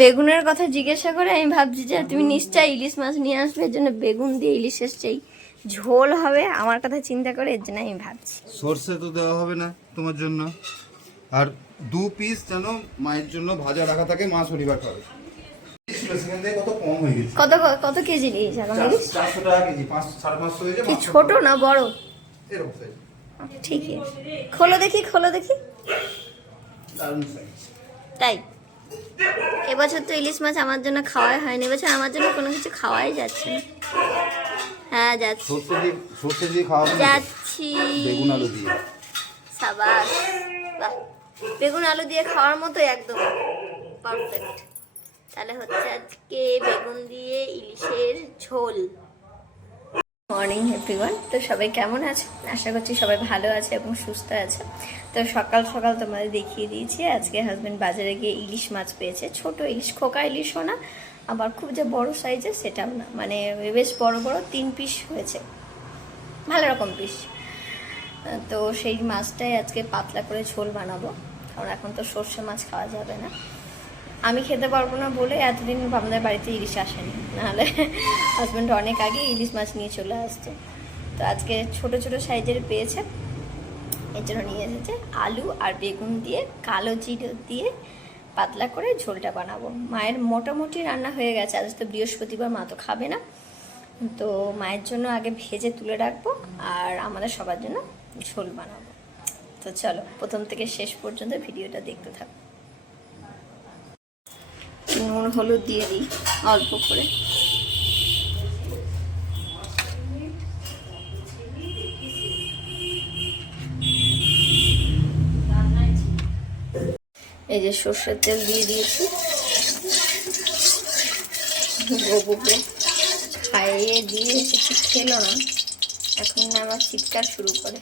বেগুনের কথা জিজ্ঞাসা করে আমি ভাবছি যে তুমি নিশ্চয়ই ইলিশ মাছ নিয়ে আসবে, এর জন্য বেগুন দিয়ে ইলিশের সেই ঝোল হবে আমার কথা চিন্তা করে, এর জন্য আমি ভাবছি। সরষে তো দেওয়া হবে না তোমার জন্য, আর 2 পিস যেন মায়ের জন্য ভাজা রাখা থাকে, মা শনিবার খাবে। কত কম হয়ে গেছে। কত কত কেজি নিয়েছ এখন ইলিশ? 400 টাকা কেজি, 500-550 হয়ে যাবে। কি ছোট না বড়? এরকম সাইজ। ঠিক আছে, খোলো দেখি, খোলো দেখি। দারুণ সাইজ। তাই এবছর তো ইলিশ মাছ আমার জন্য খাওয়াই হয়নি, এবছর আমার জন্য কোনো কিছু খাওয়াই যাচ্ছে না। হ্যাঁ যাচ্ছি, সরষে দিয়ে খাওয়াবো যাচ্ছি। বেগুন আলু দিয়ে। সাবাস, বাহ, বেগুন আলু দিয়ে খাওয়ার মতো একদম পারফেক্ট। তাহলে হচ্ছে আজকে বেগুন দিয়ে ইলিশের ঝোল। মর্নিং এভরিওয়ান, তো সবাই কেমন আছে? আশা করছি সবাই ভালো আছে এবং সুস্থ আছে। তো সকাল সকাল তোমাদের দেখিয়ে দিয়েছি আজকে হাজবেন্ড বাজারে গিয়ে ইলিশ মাছ পেয়েছে। ছোট ইলিশ, খোকা ইলিশও না, আবার খুব যে বড় সাইজের সেটাও না, মানে বেশ বড় বড় 3 পিস হয়েছে, ভালো রকম পিস। তো সেই মাছটাই আজকে পাতলা করে ঝোল বানাবো, কারণ এখন তো সর্ষে মাছ খাওয়া যাবে না। আমি খেতে পারবো না বলে এতদিন আমাদের বাড়িতে ইলিশ আসেনি, নাহলে হাজব্যান্ড অনেক আগে ইলিশ মাছ নিয়ে চলে আসতো। তো আজকে ছোট ছোট সাইজের পেয়েছে, এর জন্য নিয়ে এসেছে। আলু আর বেগুন দিয়ে কালো জিরে দিয়ে পাতলা করে ঝোলটা বানাবো। মায়ের মোটামুটি রান্না হয়ে গেছে, আজ তো বৃহস্পতিবার, মা তো খাবে না, তো মায়ের জন্য আগে ভেজে তুলে রাখবো আর আমাদের সবার জন্য ঝোল বানাবো। তো চলো প্রথম থেকে শেষ পর্যন্ত ভিডিওটা দেখতে থাকো। নুন হলুদ দিয়ে দিই অল্প করে। এই যে সর্ষের তেল দিয়ে দিয়েছি। গবুকে খাইয়ে দিয়ে কিছু খেলো না, এখন আবার চিৎকার শুরু করে।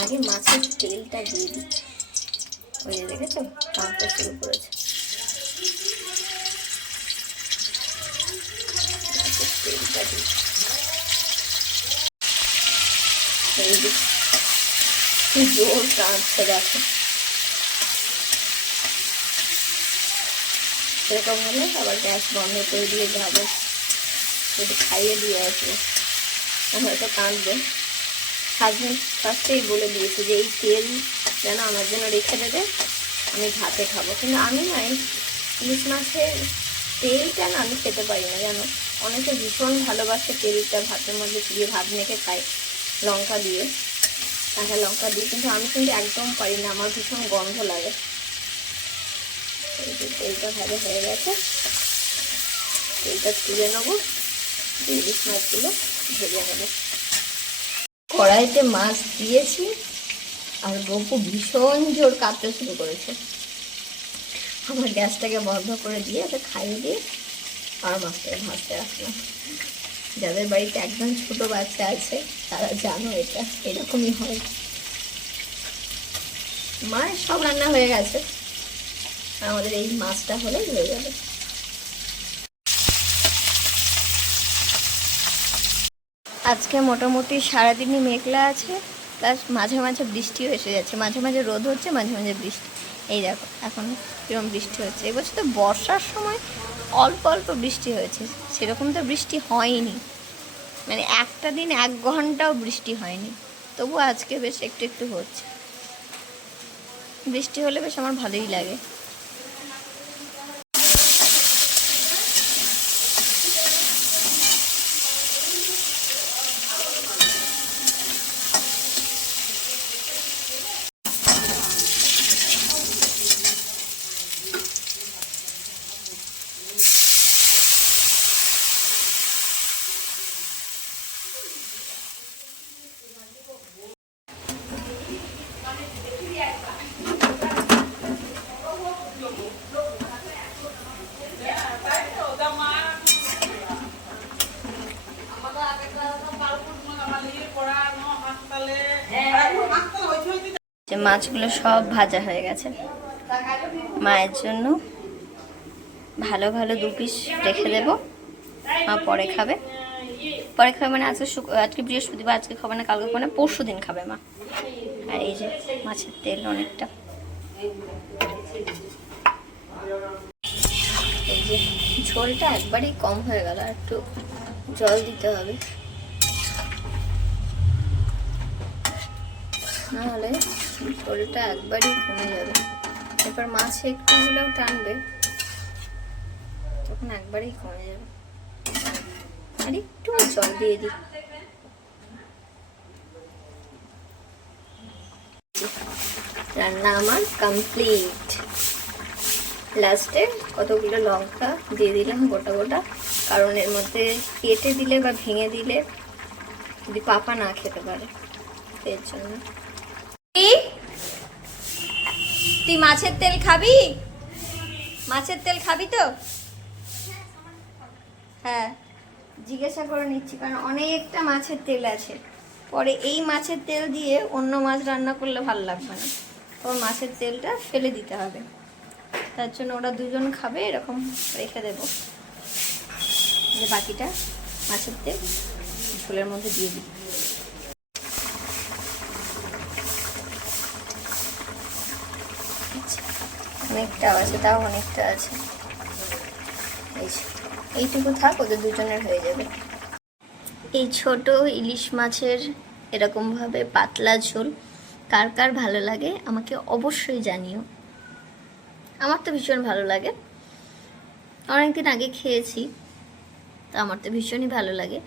আগে মাছের তেলটা দিয়ে দিই, ওই যে দেখেছো কাঁপতে শুরু করেছে। তেলটা দিই, এই যে জোর টানছে দেখো। সেরকম হলে আবার গ্যাস বন্ধ করে দিয়ে যাবো, একটু খাইয়ে দিয়ে আসবো, হয়তো কাঁদবে। হাজবেন্ড ফার্স্টেই বলে দিয়েছে যে এই তেল যেন আমার জন্য রেখে দেবে, আমি ভাতে খাবো। কিন্তু আমি না ইলিশ মাছের তেলটা না আমি খেতে পারি না, জানো। অনেকে ভীষণ ভালোবাসে তেলটা ভাতের মধ্যে দিয়ে ভাত মেখে খায় লঙ্কা দিয়ে, কাঁচা লঙ্কা দিয়ে, কিন্তু আমি কিন্তু একদম পারি না, আমার ভীষণ গন্ধ লাগে। এই যে তেলটা ভালো হয়ে গেছে, তেলটা তুলে নেবো, ইলিশ মাছগুলো ভেজে নেবো। কড়াইতে মাছ দিয়েছি আর গপু ভীষণ জোর কাঁপতে শুরু করেছে। আমার গ্যাসটাকে বন্ধ করে দিয়ে ওকে খাইয়ে দিয়ে আর মাছটাকে ভাজতে রাখলাম। যাদের বাড়িতে একদম ছোট বাচ্চা আছে তারা জানো এটা এরকমই হয়। মায়ের সব রান্না হয়ে গেছে, আমাদের এই মাছটা হলেই হয়ে যাবে। আজকে মোটামুটি সারাদিনই মেঘলা আছে, প্লাস মাঝে মাঝে বৃষ্টিও এসে যাচ্ছে, মাঝে মাঝে রোদ হচ্ছে, মাঝে মাঝে বৃষ্টি। এই দেখো এখন কিরকম বৃষ্টি হচ্ছে। এবছর তো বর্ষার সময় অল্প অল্প বৃষ্টি হয়েছে, সেরকম তো বৃষ্টি হয়নি, মানে একটা দিন 1 ঘন্টাও বৃষ্টি হয়নি, তবু আজকে বেশ একটু একটু হচ্ছে। বৃষ্টি হলে বেশ আমার ভালোই লাগে। যে মাছগুলো সব ভাজা হয়ে গেছে, মায়ের জন্য ভালো ভালো 2 পিস রেখে দেবো, মা পরে খাবে। পরে খাবে মানে আজকে বৃহস্পতিবার, আজকে খাবে না, কালকে খাবে না, পরশু দিন খাবে মা। আর এই যে মাছের তেল অনেকটা, ঝোলটা একবারেই কম হয়ে গেল, আর একটু জল দিতে হবে, নাহলে ঝোলটা একবারেই কমে যাবে। এরপর মাছে একটু হলেও টানবে, তখন একবারেই কমে যাবে। আর একটু জল দিয়ে দিই। রান্না আমার কমপ্লিট। লাস্টে কতগুলো লঙ্কা দিয়ে দিলাম গোটা গোটা, কারণ এর মধ্যে কেটে দিলে বা ভেঙে দিলে যদি পাপা না খেতে পারে, এর জন্য। তুই মাছের তেল খাবি? মাছের তেল খাবি তো? হ্যাঁ, জিজ্ঞাসা করে নিচ্ছি, কারণ অনেকটা মাছের তেল আছে, পরে এই মাছের তেল দিয়ে অন্য মাছ রান্না করলে ভালো লাগবে না, তখন মাছের তেলটা ফেলে দিতে হবে। তার জন্য ওরা দুজন খাবে, এরকম রেখে দেবো। বাকিটা মাছের তেল ঝোলের মধ্যে দিয়ে দিই। অনেকটা আছে, তাও অনেকটা আছে। এইটুকু থাক, ওদের দুজনের হয়ে যাবে। এই ছোট ইলিশ মাছের এরকমভাবে পাতলা ঝোল কার কার ভালো লাগে আমাকে অবশ্যই জানিও। আমার তো ভীষণ ভালো লাগে, অনেকদিন আগে খেয়েছি, তো আমার তো ভীষণই ভালো লাগে।